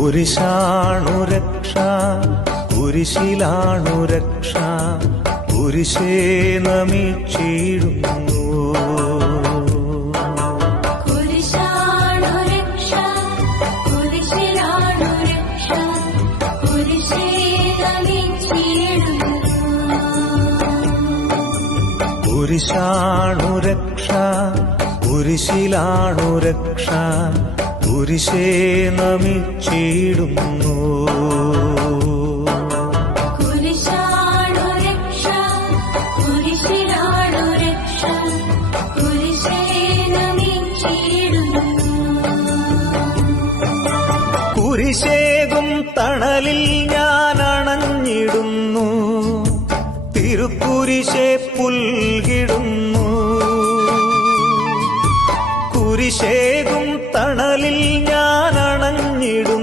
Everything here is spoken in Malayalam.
കുരിശാണു രക്ഷ, കുരിശിലാണു രക്ഷ, കുരിശേ നമിച്ചിടുന്നു. കുരിശാണു രക്ഷ, കുരിശിലാണു രക്ഷ, കുരിശേ നമിച്ചിടുന്നു. കുരിശാണു രക്ഷ, കുരിശിലാണു രക്ഷ, കുരിശേ നമിച്ചിടുന്നു. കുരിശാണു രക്ഷ, കുരിശിലാണു രക്ഷ, കുരിശേ നമിച്ചിടുന്നു. കുരിശേകും തണലിൽ ഞാൻ അണഞ്ഞിടുന്നു, തിരുക്കുരിശേ പുൽ